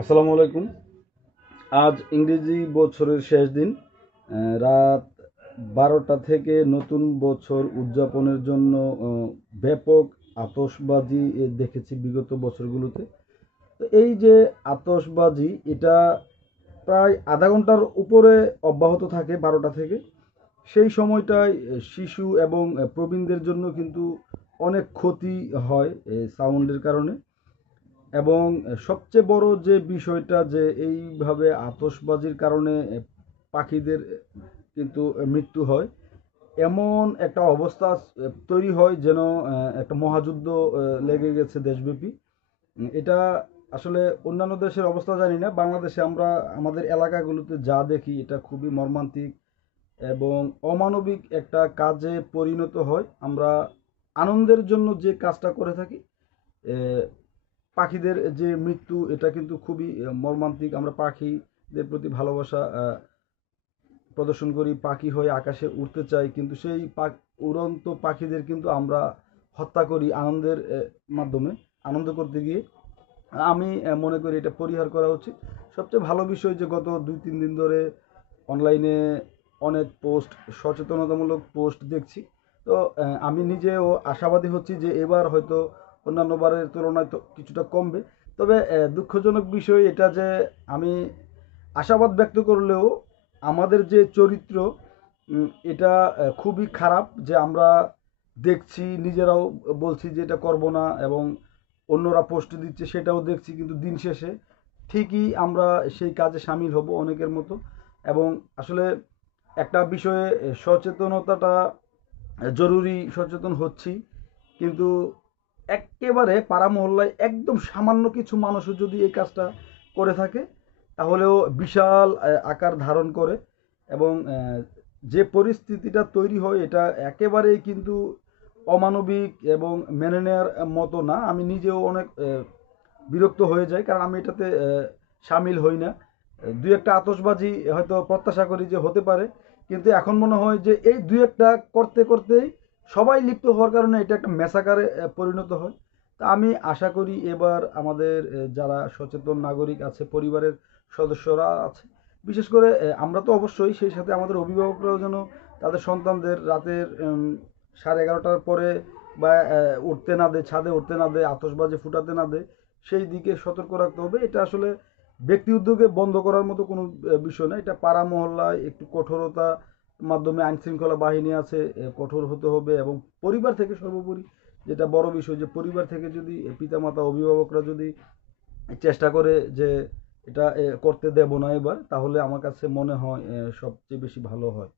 আসসালামু আলাইকুম। আজ ইংরেজি বছরের শেষ দিন। রাত 12টা থেকে নতুন বছর উদযাপনের জন্য ব্যাপক আতশবাজি দেখেছি বিগত বছরগুলোতে। তো এই যে আতশবাজি, এটা প্রায় আধা ঘন্টার উপরে অব্যাহত থাকে 12টা থেকে। সেই সময়টায় শিশু এবং প্রবীণদের জন্য কিন্তু অনেক ক্ষতি হয় সাউন্ডের কারণে। এবং সবচেয়ে বড় যে বিষয়টা, যে এইভাবে আতশবাজির কারণে পাখিদের কিন্তু মৃত্যু হয়, এমন একটা অবস্থা তৈরি হয় যেন একটা মহাযুদ্ধ লেগে গেছে দেশব্যাপী। এটা আসলে অন্যান্য দেশের অবস্থা জানি না, বাংলাদেশে আমরা আমাদের এলাকাগুলোতে যা দেখি এটা খুবই মর্মান্তিক এবং অমানবিক একটা কাজে পরিণত হয়। আমরা আনন্দের জন্য যে কাজটা করে থাকি, পাখিদের যে মৃত্যু, এটা কিন্তু খুবই মর্মান্তিক। আমরা পাখিদের প্রতি ভালোবাসা প্রদর্শন করি, পাখি হয়ে আকাশে উড়তে চাই, কিন্তু সেই উড়ন্ত পাখিদের কিন্তু আমরা হত্যা করি আনন্দের মাধ্যমে, আনন্দ করতে গিয়ে। আমি মনে করি এটা পরিহার করা উচিত। সবচেয়ে ভালো বিষয় যে গত 2-3 দিন ধরে অনলাইনে অনেক পোস্ট, সচেতনতামূলক পোস্ট দেখছি। তো আমি নিজেও আশাবাদী হচ্ছি যে এবার হয়তো অন্যান্য বারের তুলনায় তো কিছুটা কমবে। তবে দুঃখজনক বিষয় এটা যে আমি আশাবাদ ব্যক্ত করলেও আমাদের যে চরিত্র, এটা খুবই খারাপ। যে আমরা দেখছি, নিজেরাও বলছি যে এটা করব না, এবং অন্যরা পোস্ট দিচ্ছে সেটাও দেখছি, কিন্তু দিন শেষে ঠিকই আমরা সেই কাজে সামিল হব অনেকের মতো। এবং আসলে একটা বিষয়ে সচেতনতাটা জরুরি, সচেতন হচ্ছি, কিন্তু একেবারে পাড়া মহল্লায় একদম সামান্য কিছু মানুষও যদি এই কাজটা করে থাকে, তাহলেও বিশাল আকার ধারণ করে। এবং যে পরিস্থিতিটা তৈরি হয়, এটা একেবারেই কিন্তু অমানবিক এবং মেনে নেওয়ার মতো না। আমি নিজেও অনেক বিরক্ত হয়ে যাই, কারণ আমি এটাতে সামিল হই না। দুই একটা আতশবাজি হয়তো প্রত্যাশা করি যে হতে পারে, কিন্তু এখন মনে হয় যে এই দুই একটা করতে করতেই সবাই লিপ্ত হওয়ার কারণে এটা একটা মেসাকারে পরিণত হয়। তা আমি আশা করি এবার আমাদের যারা সচেতন নাগরিক আছে, পরিবারের সদস্যরা আছে, বিশেষ করে আমরা তো অবশ্যই, সেই সাথে আমাদের অভিভাবকরাও যেন তাদের সন্তানদের রাতের 11:30টার পরে বা উঠতে না দেয়, ছাদে উঠতে না দেয়, আতশবাজি ফুটাতে না দেয়, সেই দিকে সতর্ক রাখতে হবে। এটা আসলে ব্যক্তি উদ্যোগে বন্ধ করার মতো কোনো বিষয় না। এটা পাড়া মহল্লায় একটু কঠোরতা মাধ্যমে, আইন শৃঙ্খলা বাহিনী আছে, কঠোর হতে হবে। এবং পরিবার থেকে সর্বোপরি যেটা বড় বিষয়, যে পরিবার থেকে যদি পিতামাতা, অভিভাবকরা যদি চেষ্টা করে যে এটা করতে দেব না এবার, তাহলে আমার কাছে মনে হয় সবচেয়ে বেশি ভালো হয়।